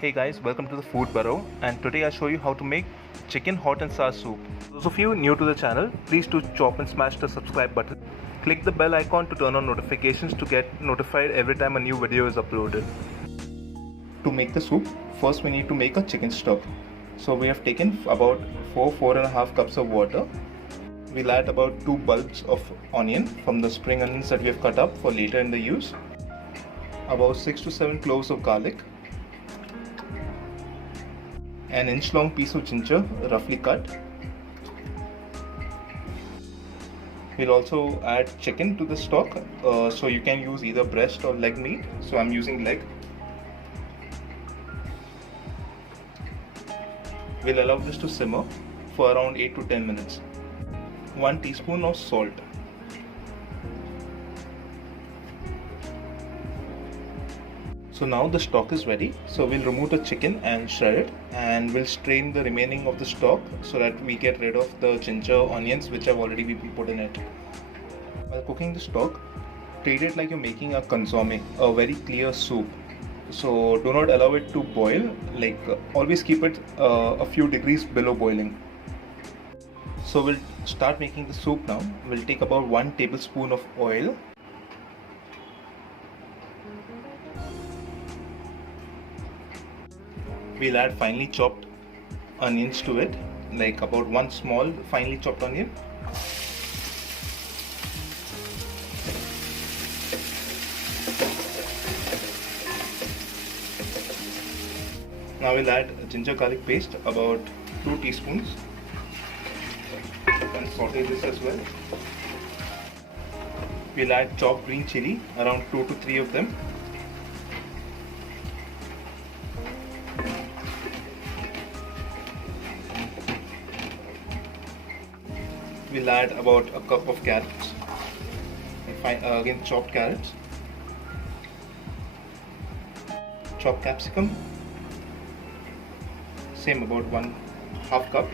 Hey guys, welcome to the Food Burrow, and today I show you how to make chicken hot and sour soup. Those of you new to the channel, please do chop and smash the subscribe button. Click the bell icon to turn on notifications to get notified every time a new video is uploaded. To make the soup, first we need to make a chicken stock. So we have taken about 4.5 cups of water. We'll add about 2 bulbs of onion from the spring onions that we have cut up for later in the use. About 6 to 7 cloves of garlic. An inch long piece of ginger, roughly cut. We'll also add chicken to the stock, so you can use either breast or leg meat. So I'm using leg. We'll allow this to simmer for around 8 to 10 minutes. 1 teaspoon of salt. So now the stock is ready, so we'll remove the chicken and shred it, and we'll strain the remaining of the stock so that we get rid of the ginger, onions which have already been put in it. While cooking the stock, treat it like you're making a consomme, a very clear soup. So do not allow it to boil, always keep it a few degrees below boiling. So we'll start making the soup now. We'll take about 1 tablespoon of oil. We'll add finely chopped onions to it, like about 1 small finely chopped onion. Now we'll add ginger garlic paste, about 2 teaspoons, and saute this as well. We'll add chopped green chili, around 2 to 3 of them. We'll add about a cup of carrots, again chopped carrots, chopped capsicum, same about half cup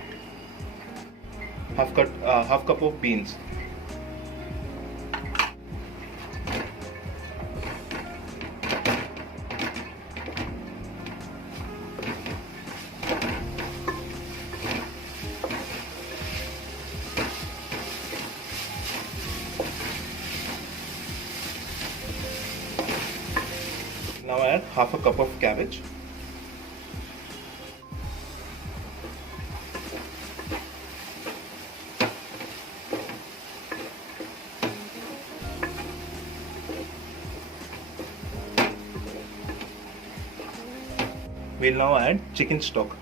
of beans. Now add half a cup of cabbage. We'll now add chicken stock.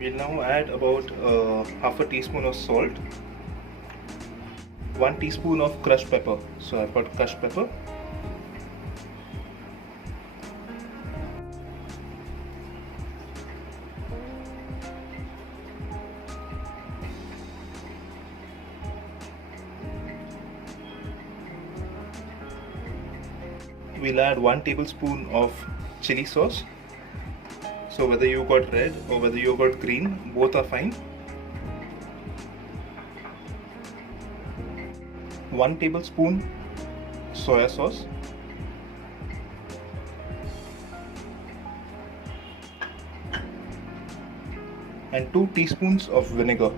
We'll now add about half a teaspoon of salt, 1 teaspoon of crushed pepper. So I've got crushed pepper. We'll add 1 tablespoon of chili sauce. So whether you got red or whether you got green, both are fine. 1 tablespoon soya sauce. And 2 teaspoons of vinegar.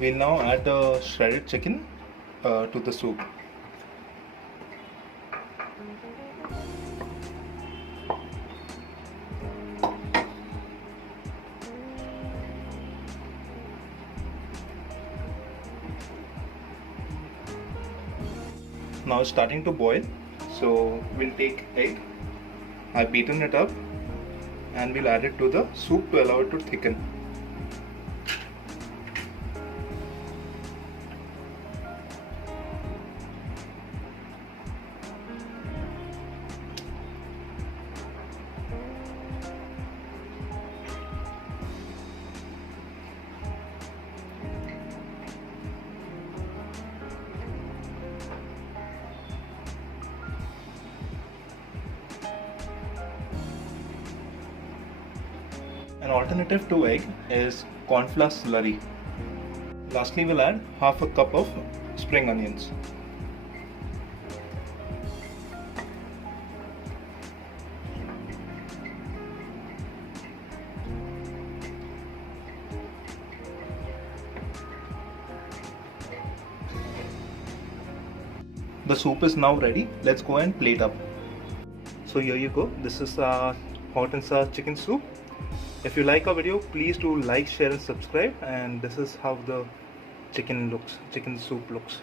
We'll now add the shredded chicken to the soup. Now it's starting to boil, so we'll take egg. I've beaten it up and we'll add it to the soup to allow it to thicken. An alternative to egg is corn flour slurry. Lastly, we'll add half a cup of spring onions. The soup is now ready. Let's go and plate up. So here you go. This is our hot and sour chicken soup. If you like our video, please do like, share and subscribe. And this is how the chicken soup looks.